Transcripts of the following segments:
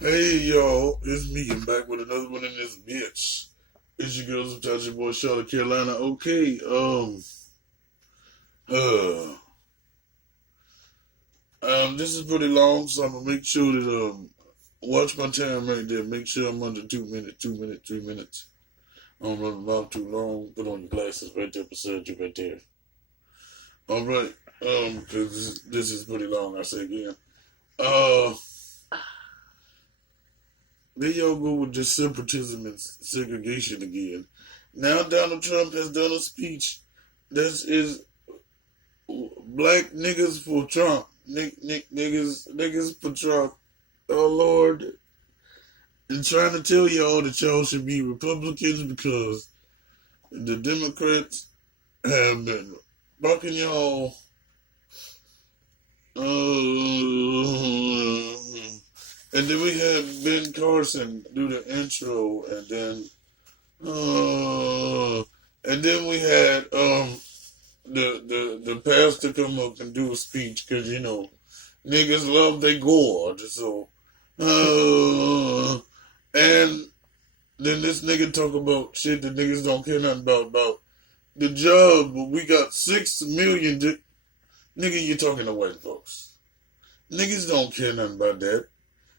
Hey y'all, it's me. I'm back with another one in this bitch. It's your girl, sometimes your boy Charlotte Carolina. Okay, uh, this is pretty long, so I'm gonna make sure that watch my time right there. Make sure I'm under 2 minutes, 2 minutes, 3 minutes. I don't run my mouth too long. Put on your glasses right there beside you, right there. All right, because this is pretty long. I say again. Uh, there y'all go with just separatism and segregation again. Now Donald Trump has done a speech that is black niggas for Trump. Niggas for Trump. Oh Lord. And trying to tell y'all that y'all should be Republicans because the Democrats have been bucking y'all. And then we had Ben Carson do the intro, and then we had the pastor come up and do a speech because niggas love their gorge. So, and then this nigga talk about shit that niggas don't care nothing about the job. We got 6 million. Nigga, you talking to white folks? Niggas don't care nothing about that.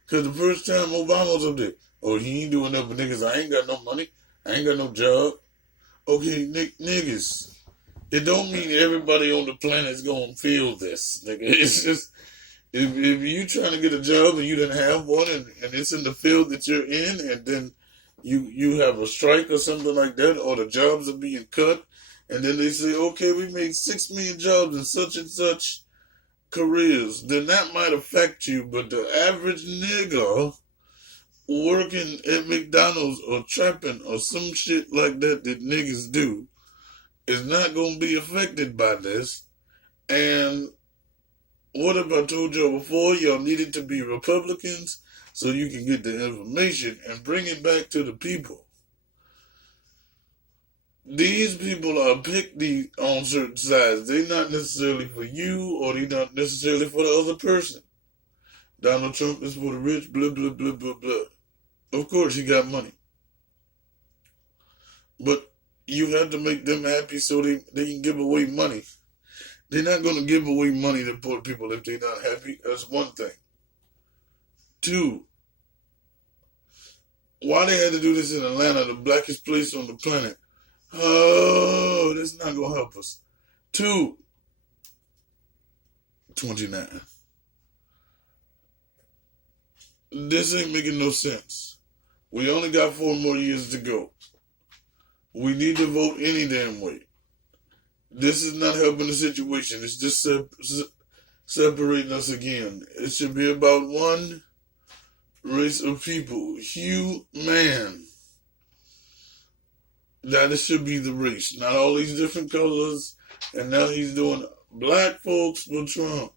Cause the first time Obama was up there, oh, he ain't doing that for niggas. I ain't got no money. I ain't got no job. Okay, niggas. It don't mean everybody on the planet is gonna feel this, nigga. It's just if you trying to get a job and you didn't have one, and it's in the field that you're in, and then you have a strike or something like that, or the jobs are being cut, and then they say, okay, we made 6 million jobs in such and such careers, then that might affect you. But the average nigga working at McDonald's or trapping or some shit like that niggas do is not gonna be affected by this. And what if I told y'all before, y'all needed to be Republicans so you can get the information and bring it back to the people? These people are picked on certain sides. They're not necessarily for you, or they're not necessarily for the other person. Donald Trump is for the rich, blah, blah, blah, blah, blah. Of course, he got money. But you have to make them happy so they can give away money. They're not going to give away money to poor people if they're not happy. That's one thing. Two, why they had to do this in Atlanta, the blackest place on the planet? Oh, that's not going to help us. 229. This ain't making no sense. We only got 4 more years to go. We need to vote any damn way. This is not helping the situation. It's just separating us again. It should be about one race of people. Human. That it should be the race. Not all these different colors. And now he's doing black folks for Trump.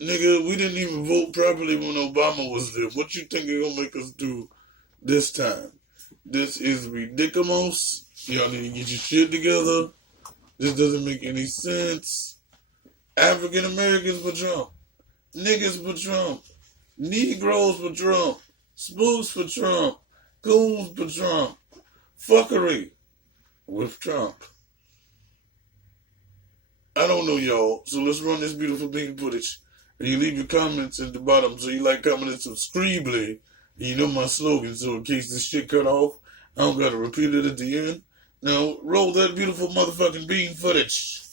Nigga, we didn't even vote properly when Obama was there. What you think they're gonna make us do this time? This is ridiculous. Y'all need to get your shit together. This doesn't make any sense. African Americans for Trump. Niggas for Trump. Negroes for Trump. Spooks for Trump. Goons for Trump. Fuckery with Trump. I don't know, y'all. So let's run this beautiful thing footage. And you leave your comments at the bottom. So you like, comment, and subscribe. You know my slogan, so in case this shit cut off, I don't gotta repeat it at the end. Now, roll that beautiful motherfucking bean footage.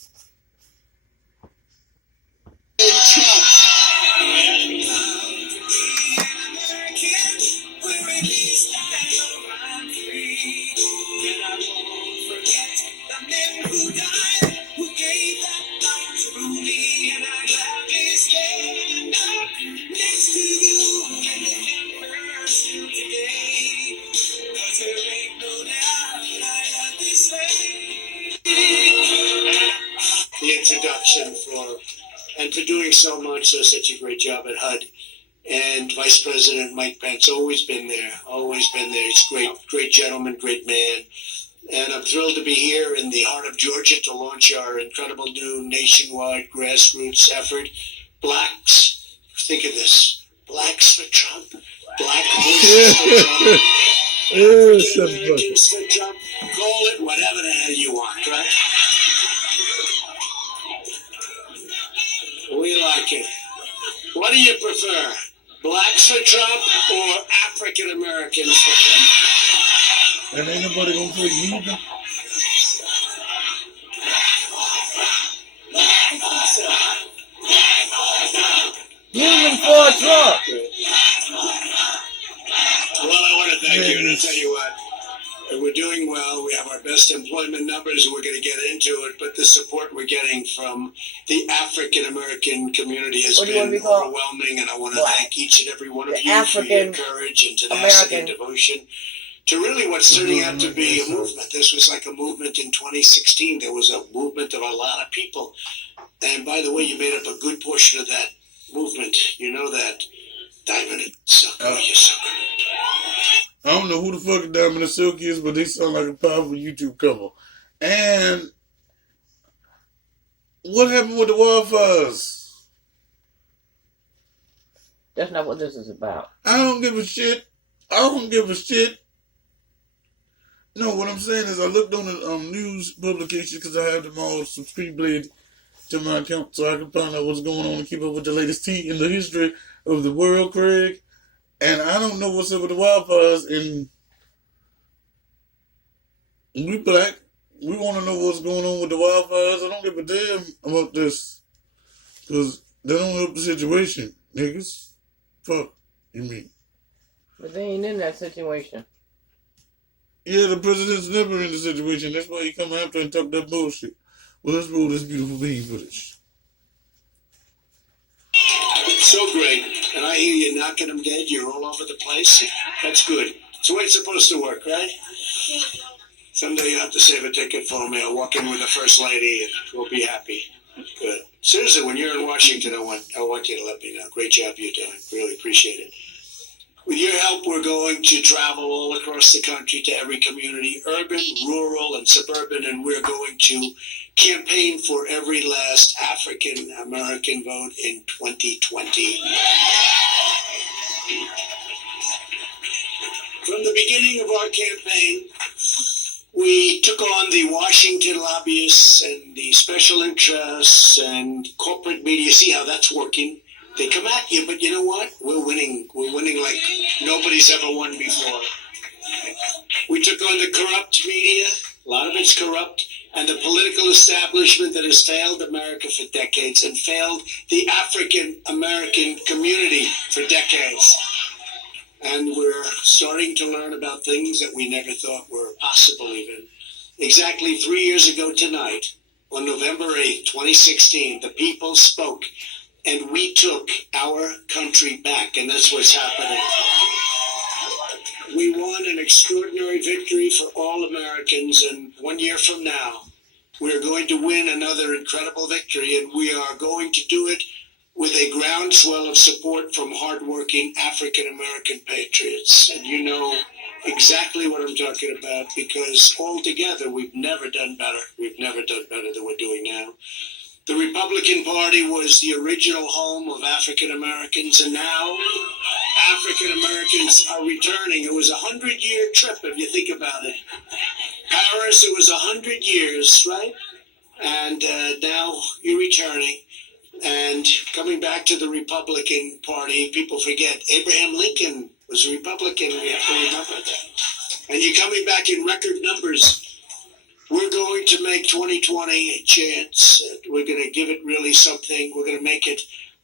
The introduction and for doing so much, such a great job at HUD. And Vice President Mike Pence, always been there. He's great gentleman, great man. And I'm thrilled to be here in the heart of Georgia to launch our incredible new nationwide grassroots effort. Blacks, think of this, Blacks for Trump. Black voices for Trump. African Americans for Trump. Call it whatever the hell you want, right? We like it. What do you prefer? Blacks for Trump or African Americans for Trump? And ain't nobody gonna play either. Human for Trump. Well, I want to thank you, and I'll tell you what. We're doing well. We have our best employment numbers, and we're going to get into it. But the support we're getting from the African American community has been overwhelming, and I want to thank each and every one of you for your courage and tenacity and devotion to really what's turning out to be a movement. This was like a movement in 2016. There was a movement of a lot of people. And by the way, you made up a good portion of that movement. You know that. Diamond and Silk. I don't know who the fuck Diamond and Silk is, but they sound like a powerful YouTube couple. And what happened with the wildfires? That's not what this is about. I don't give a shit. I don't give a shit. No, what I'm saying is I looked on the news publications because I have them all subscribed to my account so I can find out what's going on and keep up with the latest tea in the history of the world, Craig. And I don't know what's up with the wildfires, and we black. We want to know what's going on with the wildfires. I don't give a damn about this, because they don't help the situation, niggas. Fuck, you mean? But they ain't in that situation. Yeah, the president's never in the situation. That's why he come after and talk that bullshit. Well, let's roll this beautiful bean footage. So great. And I hear you knocking them dead. You're all over the place. That's good. It's the way it's supposed to work, right? Someday you'll have to save a ticket for me. I'll walk in with the First Lady and we'll be happy. Good. Seriously, when you're in Washington, I want you to let me know. Great job you're doing. Really appreciate it. With your help, we're going to travel all across the country to every community, urban, rural, and suburban, and we're going to campaign for every last African American vote in 2020. From the beginning of our campaign, we took on the Washington lobbyists and the special interests and corporate media. See how that's working? They come at you, but you know what? We're winning. We're winning like nobody's ever won before. We took on the corrupt media. A lot of it's corrupt. And the political establishment that has failed America for decades and failed the African American community for decades. And we're starting to learn about things that we never thought were possible even. Exactly 3 years ago tonight, on November 8th, 2016, the people spoke. And we took our country back, and that's what's happening. We won an extraordinary victory for all Americans, and 1 year from now, we're going to win another incredible victory, and we are going to do it with a groundswell of support from hardworking African-American patriots. And you know exactly what I'm talking about, because altogether, we've never done better. We've never done better than we're doing now. The Republican Party was the original home of African Americans, and now African Americans are returning. It was a 100-year trip, if you think about it. Paris, it was 100 years, right? And now you're returning. And coming back to the Republican Party, people forget Abraham Lincoln was a Republican. We have to remember that. And you're coming back in record numbers. We're going to make 2020 a chance. We're going to give it really something. We're going to make it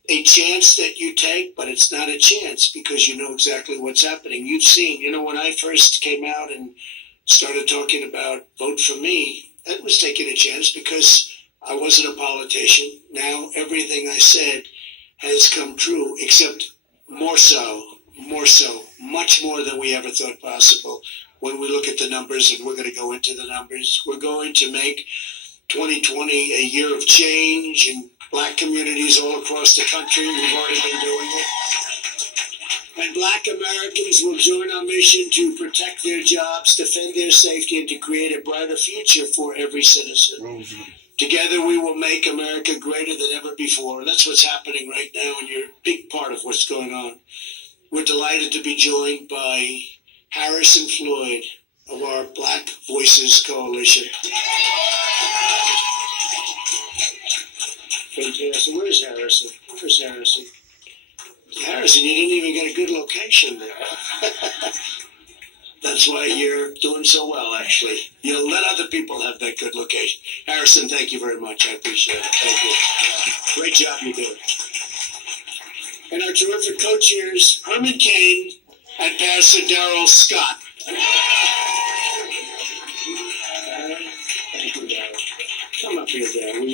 a chance that you take, but it's not a chance because you know exactly what's happening. You've seen, when I first came out and started talking about vote for me, that was taking a chance because I wasn't a politician. Now everything I said has come true, except more so, much more than we ever thought possible. When we look at the numbers, and we're going to go into the numbers, we're going to make 2020 a year of change in black communities all across the country. We've already been doing it. And black Americans will join our mission to protect their jobs, defend their safety, and to create a brighter future for every citizen. Together we will make America greater than ever before. That's what's happening right now, and you're a big part of what's going on. We're delighted to be joined by Harrison Floyd of our Black Voices Coalition. Fantastic. Where's Harrison? Where's Harrison? Harrison, you didn't even get a good location there. That's why you're doing so well, actually. You'll let other people have that good location. Harrison, thank you very much. I appreciate it. Thank you. Great job you do. And our terrific co-chairs, Herman Cain and Pastor Darrell Scott. Thank you, Darrell. Come up here, Darrell.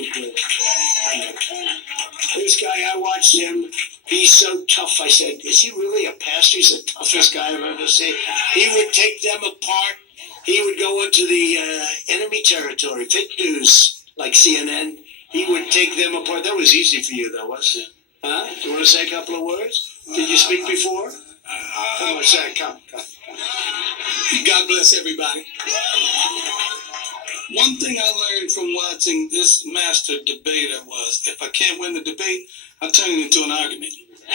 This guy, I watched him. He's so tough. I said, is he really a pastor? He's the toughest guy I've ever seen. He would take them apart. He would go into the enemy territory, fake news, like CNN. He would take them apart. That was easy for you, though, wasn't it? Huh? Do you want to say a couple of words? Did you speak before? Come on, say it. Come. God bless everybody. One thing I learned from watching this master debater was, if I can't win the debate, I turn it into an argument. I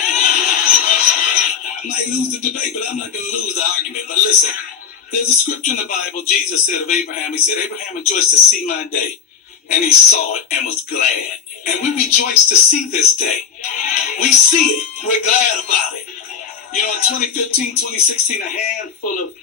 might lose the debate, but I'm not going to lose the argument. But listen, there's a scripture in the Bible. Jesus said of Abraham, he said, Abraham rejoiced to see my day. And he saw it and was glad. And we rejoice to see this day. We see it. We're glad about it. You know, in 2015, 2016, a handful of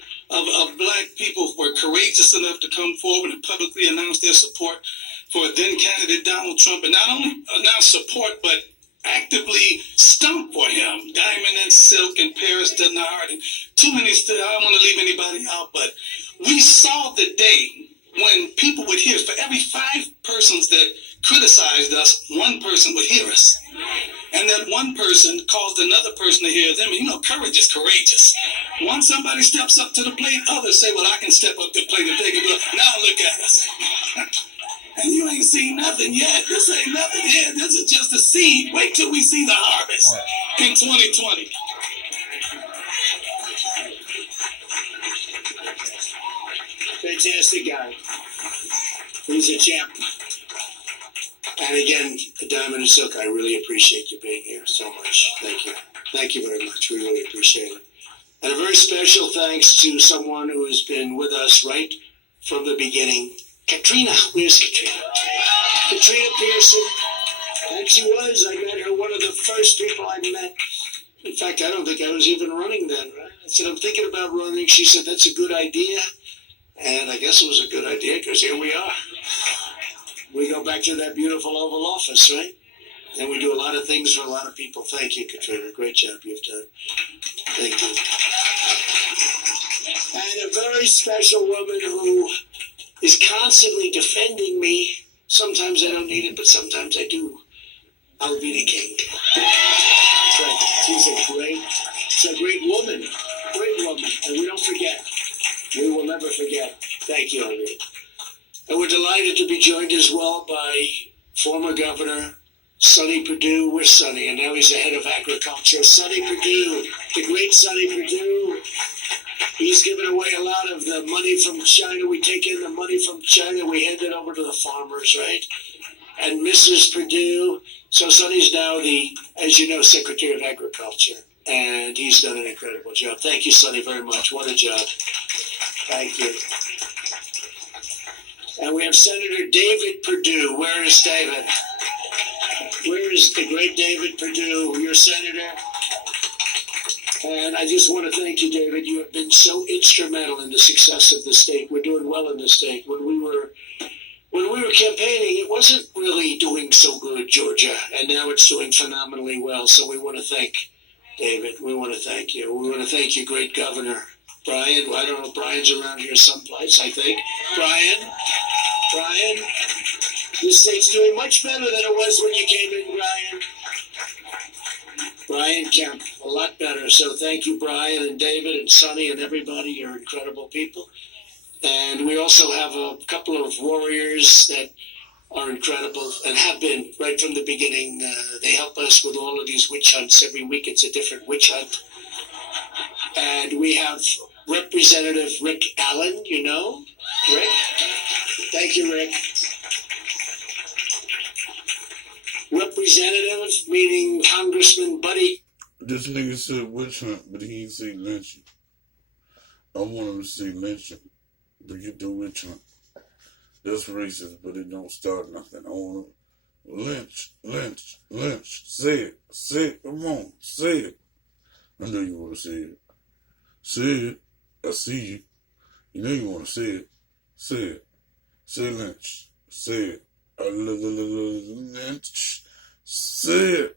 black people were courageous enough to come forward and publicly announce their support for then candidate Donald Trump, and not only announce support, but actively stump for him. Diamond and Silk and Paris Denard and too many. I don't want to leave anybody out, but we saw the day when people would hear us. For every 5 persons that criticized us, 1 person would hear us. And that 1 person caused another person to hear them. And you know, courage is courageous. Once somebody steps up to the plate, others say, well, I can step up to the plate and take it. Well, now look at us. And you ain't seen nothing yet. This ain't nothing yet. This is just a seed. Wait till we see the harvest in 2020. Fantastic guy. He's a champ. And again, Diamond and Silk, I really appreciate you being here so much. Thank you. Thank you very much. We really appreciate it. And a very special thanks to someone who has been with us right from the beginning. Katrina. Where's Katrina? Katrina Pearson. And she was. I met her, one of the first people I met. In fact, I don't think I was even running then, right? I said, I'm thinking about running. She said, that's a good idea. And I guess it was a good idea because here we are. We go back to that beautiful Oval Office, right? And we do a lot of things for a lot of people. Thank you, Katrina. Great job you've done. Thank you. And a very special woman who is constantly defending me. Sometimes I don't need it, but sometimes I do. Alveda King. That's right. She's a great woman. Great woman. And we don't forget. We will never forget. Thank you, Alveda. And we're delighted to be joined as well by former Governor Sonny Perdue. Where's Sonny? And now he's the head of agriculture. Sonny Perdue, the great Sonny Perdue. He's given away a lot of the money from China. We take in the money from China. We hand it over to the farmers, right? And Mrs. Perdue. So Sonny's now the, as you know, Secretary of Agriculture. And he's done an incredible job. Thank you, Sonny, very much. What a job. Thank you. And we have Senator David Perdue. Where is David? Where is the great David Perdue, your senator? And I just want to thank you, David. You have been so instrumental in the success of the state. We're doing well in the state. When we were campaigning, it wasn't really doing so good, Georgia, and now it's doing phenomenally well. So we want to thank David. We want to thank you. We want to thank you, great Governor Brian. I don't know if Brian's around here someplace, I think. Brian, this state's doing much better than it was when you came in, Brian. Brian Kemp, a lot better. So thank you, Brian and David and Sonny and everybody. You're incredible people. And we also have a couple of warriors that are incredible and have been right from the beginning. They help us with all of these witch hunts. Every week it's a different witch hunt. And we have Representative Rick Allen, you know? Rick? Thank you, Rick. representative, meaning Congressman Buddy. This nigga said witch hunt, but he ain't say lynching. I want him to say lynching. Forget the witch hunt. That's racist, but it don't start nothing. I want him lynch, lynch, lynch. Say it. Come on, say it. I know you want to say it. Say it. I see you. You know you want to say it. Say it. Say lynch. Say it. Lynch. Say it.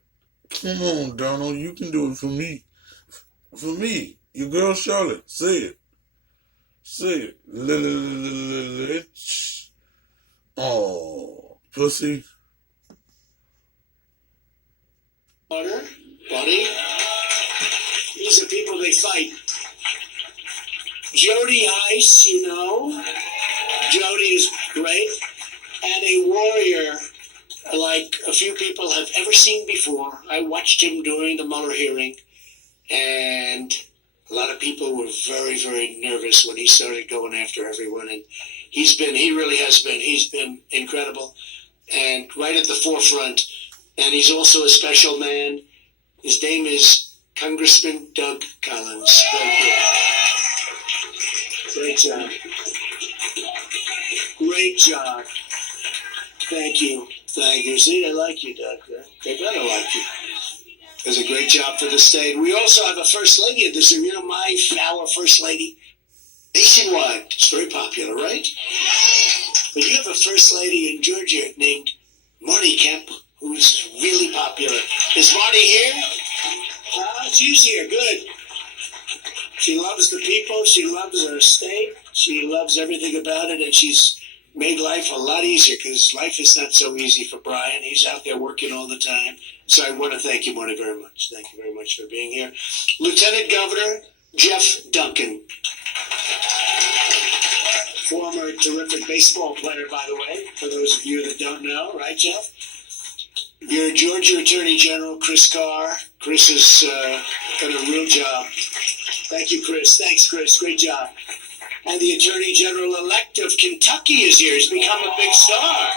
Come on, Donald. You can do it for me. For me. Your girl Charlotte. Say it. Say it. Lynch. Oh, pussy. Buddy. These are people they fight. Jody Ice, you know. Jody is great. And a warrior like a few people have ever seen before. I watched him during the Mueller hearing, and a lot of people were very, very nervous when he started going after everyone. And he's been incredible and right at the forefront. And he's also a special man. His name is Congressman Doug Collins. Great job. Great job. Thank you. See, they like you, Doug. They better like you. Does a great job for the state. We also have a first lady in this room. You know, our first lady, nationwide. It's very popular, right? But you have a first lady in Georgia named Marty Kemp, who's really popular. Is Marty here? She's here. Good. She loves the people. She loves her state. She loves everything about it, and she's made life a lot easier because life is not so easy for Brian. He's out there working all the time. So I want to thank you, Marty, very much. Thank you very much for being here. Lieutenant Governor Jeff Duncan. Former terrific baseball player, by the way, for those of you that don't know. Right, Jeff? Your Georgia Attorney General, Chris Carr. Chris has done a real job. Thank you, Chris. Thanks, Chris. Great job. And the Attorney General-elect of Kentucky is here. He's become a big star. I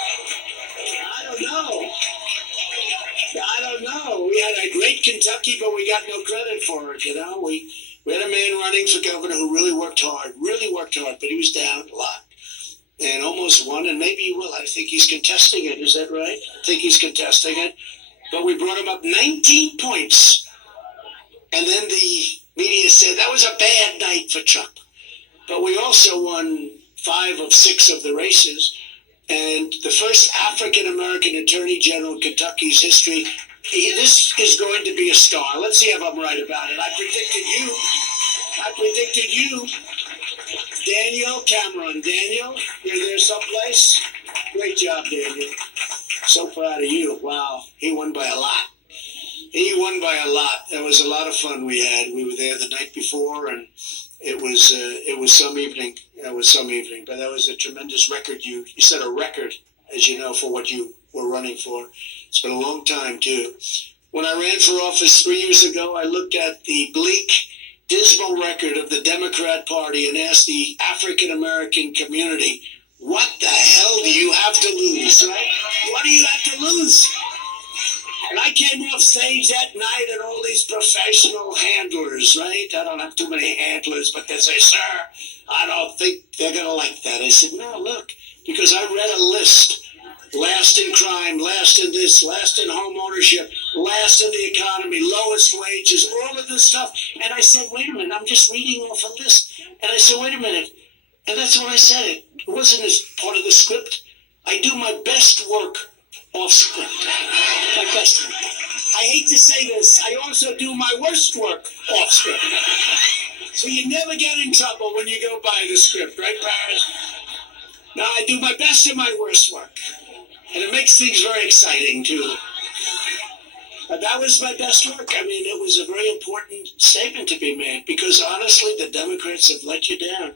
don't know. We had a great Kentucky, but we got no credit for it, you know. We had a man running for governor who really worked hard, but he was down a lot. And almost won, and maybe he will. I think he's contesting it. Is that right? I think he's contesting it. But we brought him up 19 points. And then the media said that was a bad night for Trump. But we also won 5 of 6 of the races. And the first African-American Attorney General in Kentucky's history. This is going to be a star. Let's see if I'm right about it. I predicted you. Daniel Cameron. Daniel, you're there someplace? Great job, Daniel. So proud of you. Wow. He won by a lot. There was a lot of fun we had. We were there the night before, and it was some evening. But that was a tremendous record. You set a record, as you know, for what you were running for. It's been a long time, too. When I ran for office 3 years ago, I looked at the bleak, dismal record of the Democrat Party and asked the African-American community, what the hell do you have to lose, right? What do you have to lose? And I came off stage that night and all these professional handlers, right? I don't have too many handlers, but they say, sir, I don't think they're going to like that. I said, no, look, because I read a list. Last in crime, last in this, last in home ownership, last in the economy, lowest wages, all of this stuff. And I said, wait a minute, I'm just reading off a list. And I said, wait a minute. And that's when I said it. It wasn't as part of the script. I do my best work off script. My best work. I hate to say this. I also do my worst work off script. So you never get in trouble when you go by the script, right, Paris? Now, I do my best and my worst work. And it makes things very exciting, too. But that was my best work. I mean, it was a very important statement to be made because, honestly, the Democrats have let you down.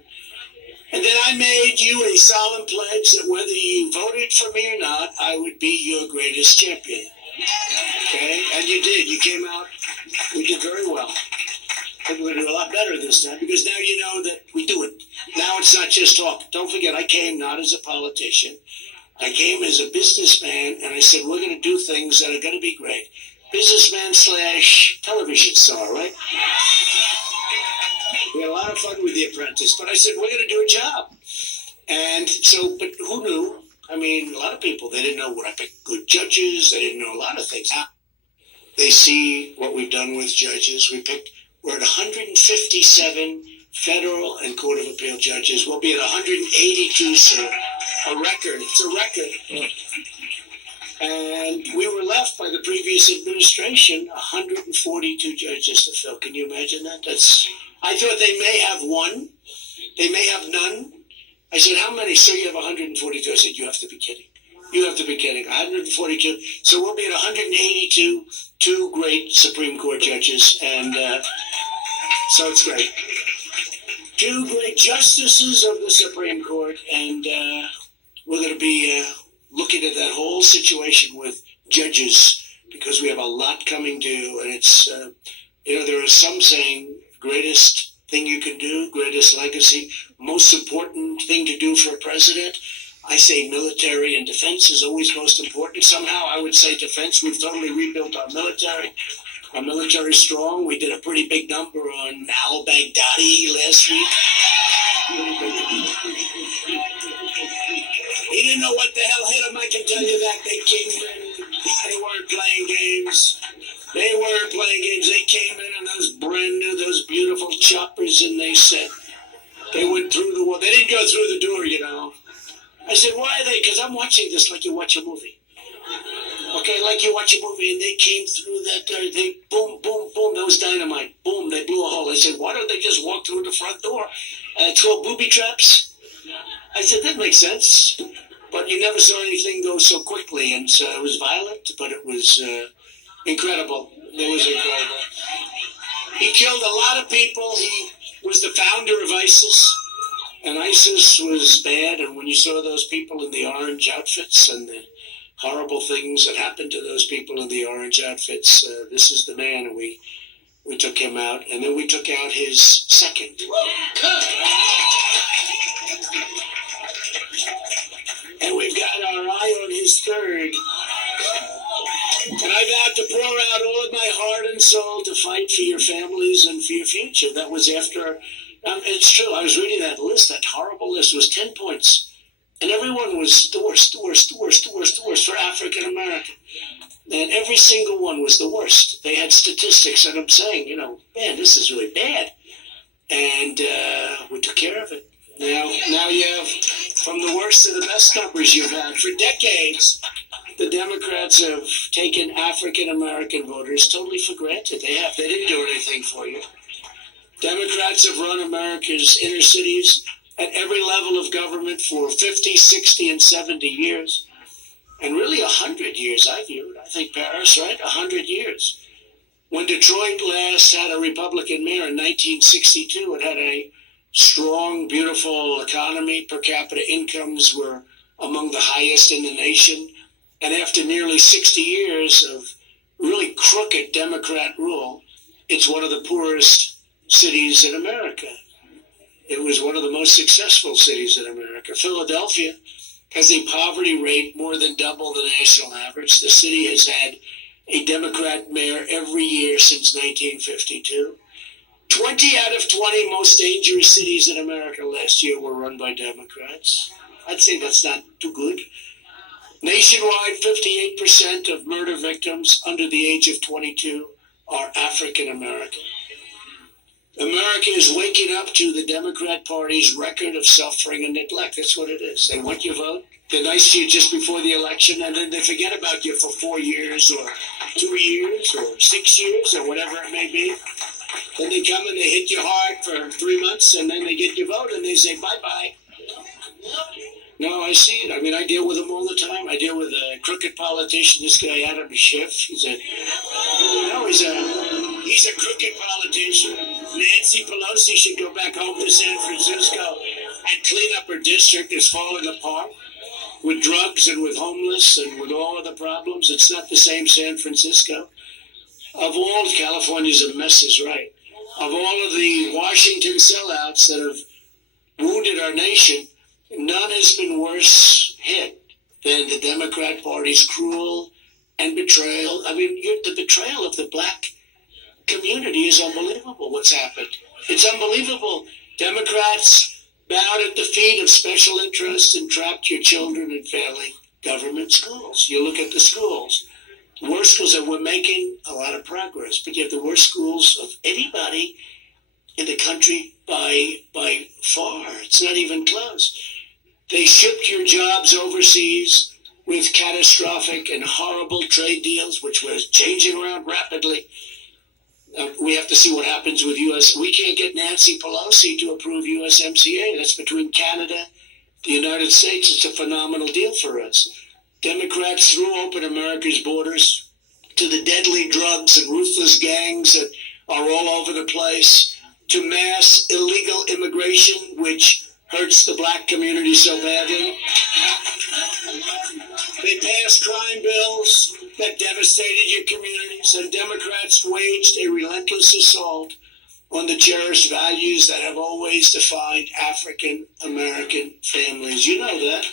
And then I made you a solemn pledge that whether you voted for me or not, I would be your greatest champion. Okay? And you did. You came out. We did very well. I think we're going to do a lot better this time because now you know that we do it. Now it's not just talk. Don't forget, I came not as a politician. I came as a businessman, and I said, we're going to do things that are going to be great. Businessman / television star, right? We had a lot of fun with The Apprentice, but I said, we're going to do a job. And so, but who knew? I mean, a lot of people, they didn't know what I picked good judges. They didn't know a lot of things. They see what we've done with judges. We're at 157 federal and Court of Appeal judges. We'll be at 182 soon. A record. It's a record. And we were left by the previous administration 142 judges to fill. Can you imagine that? I thought they may have one. They may have none. I said, how many? So you have 142. I said, you have to be kidding. You have to be kidding. 142. So we'll be at 182, two great Supreme Court judges. And so it's great. Two great justices of the Supreme Court. And we're going to be looking at that whole situation with judges because we have a lot coming due. And it's, there are some saying greatest thing you can do, greatest legacy, most important thing to do for a president. I say military and defense is always most important. Somehow I would say defense. We've totally rebuilt our military. Our military is strong. We did a pretty big number on al-Baghdadi last week. He didn't know what the hell hit him, I can tell you that. They came in. They weren't playing games. They weren't playing games. They came in those brand new, those beautiful choppers, and they said, they went through the wall. They didn't go through the door, you know. I said, why are they? Because I'm watching this like you watch a movie. Okay, like you watch a movie, and they came through that door. They boom, boom, boom. That was dynamite. Boom, they blew a hole. I said, why don't they just walk through the front door? It's called booby traps. I said, that makes sense. But you never saw anything go so quickly, and so it was violent, but it was incredible. It was incredible. He killed a lot of people. He was the founder of ISIS. And ISIS was bad, and when you saw those people in the orange outfits and the horrible things that happened to those people in the orange outfits, this is the man, and we took him out, and then we took out his second. And we've got our eye on his third. And I vowed to pour out all of my heart and soul to fight for your families and for your future. That was after... it's true. I was reading that list, that horrible list. It was 10 points. And everyone was the worst, the worst, the worst, the worst, the worst for African American. And every single one was the worst. They had statistics, and I'm saying, man, this is really bad. And we took care of it. Now you have, from the worst to the best numbers you've had. For decades, the Democrats have taken African American voters totally for granted. They didn't do anything for you. Democrats have run America's inner cities at every level of government for 50, 60, and 70 years. And really 100 years, I viewed. I think Paris, right? 100 years. When Detroit last had a Republican mayor in 1962, it had a strong, beautiful economy. Per capita incomes were among the highest in the nation. And after nearly 60 years of really crooked Democrat rule, it's one of the poorest cities in America. It was one of the most successful cities in America. Philadelphia has a poverty rate more than double the national average. The city has had a Democrat mayor every year since 1952. 20 out of 20 most dangerous cities in America last year were run by Democrats. I'd say that's not too good. Nationwide, 58% of murder victims under the age of 22 are African American. America is waking up to the Democrat Party's record of suffering and neglect. That's what it is. They want your vote. They're nice to you just before the election, and then they forget about you for 4 years or 2 years or 6 years or whatever it may be. Then they come and they hit you hard for 3 months, and then they get your vote, and they say bye-bye. No, I see it. I mean, I deal with them all the time. I deal with a crooked politician, this guy Adam Schiff. He's a crooked politician. Nancy Pelosi should go back home to San Francisco and clean up her district. It's falling apart with drugs and with homeless and with all of the problems. It's not the same San Francisco. Of all, California's a mess, is right. Of all of the Washington sellouts that have wounded our nation, none has been worse hit than the Democrat Party's cruel and betrayal. I mean, the betrayal of the black community is unbelievable. What's happened? It's unbelievable. Democrats bowed at the feet of special interests and trapped your children in failing government schools. You look at the schools. The worst schools, and we're making a lot of progress, but you have the worst schools of anybody in the country by far. It's not even close. They shipped your jobs overseas with catastrophic and horrible trade deals, which were changing around rapidly. We have to see what happens with U.S. We can't get Nancy Pelosi to approve USMCA. That's between Canada, the United States. It's a phenomenal deal for us. Democrats threw open America's borders to the deadly drugs and ruthless gangs that are all over the place, to mass illegal immigration, which hurts the black community so badly. They passed crime bills that devastated your communities, and Democrats waged a relentless assault on the cherished values that have always defined African American families. You know that.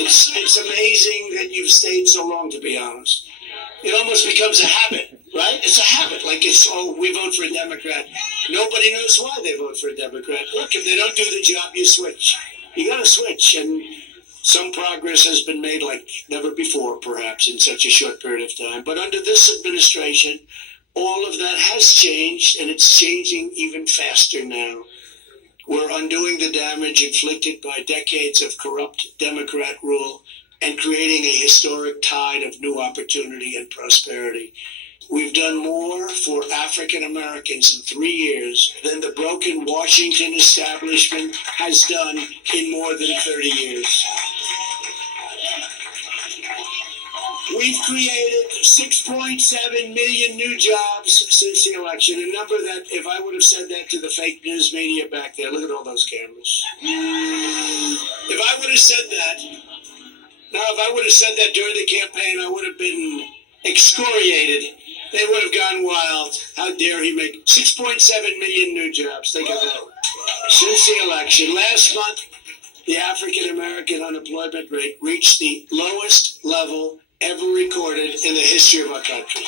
It's amazing that you've stayed so long, to be honest. It almost becomes a habit, right? It's a habit. Like it's, oh, we vote for a Democrat. Nobody knows why they vote for a Democrat. Look, if they don't do the job, you switch. You got to switch. And some progress has been made like never before, perhaps, in such a short period of time. But under this administration, all of that has changed, and it's changing even faster now. We're undoing the damage inflicted by decades of corrupt Democrat rule and creating a historic tide of new opportunity and prosperity. We've done more for African Americans in 3 years than the broken Washington establishment has done in more than 30 years. We've created 6.7 million new jobs since the election, a number that, if I would have said that to the fake news media back there, look at all those cameras. If I would have said that, during the campaign, I would have been excoriated. They would have gone wild. How dare he make 6.7 million new jobs? Think of that. Since the election. Last month, the African American unemployment rate reached the lowest level ever recorded in the history of our country.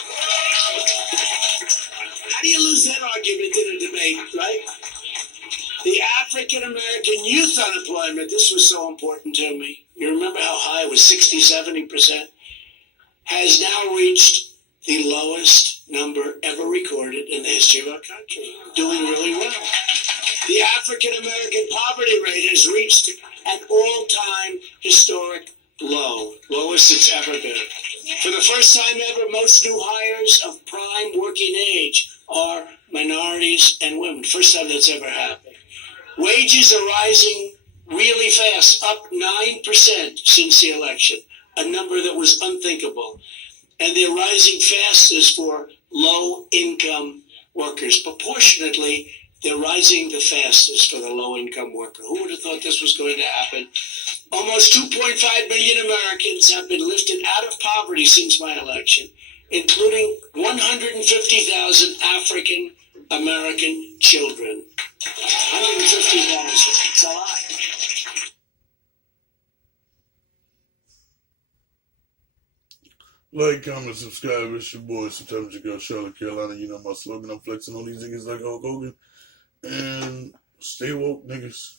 How do you lose that argument in a debate, right? The African American youth unemployment, this was so important to me. You remember how high it was, 60, 70%, has now reached the lowest number ever recorded in the history of our country. Doing really well. The African American poverty rate has reached an all-time historic low, lowest it's ever been. For the first time ever, most new hires of prime working age are minorities and women. First time that's ever happened. Wages are rising really fast, up 9% since the election, a number that was unthinkable. And they're rising fastest for low-income workers. Proportionately, they're rising the fastest for the low-income worker. Who would have thought this was going to happen? Almost 2.5 million Americans have been lifted out of poverty since my election, including 150,000 African American children. 150,000. It's a lot. Like, comment, subscribe. It's your boy, sometimes your girl, Charlotte, Carolina. You know my slogan. I'm flexing on these niggas like Hulk Hogan. And stay woke, niggas.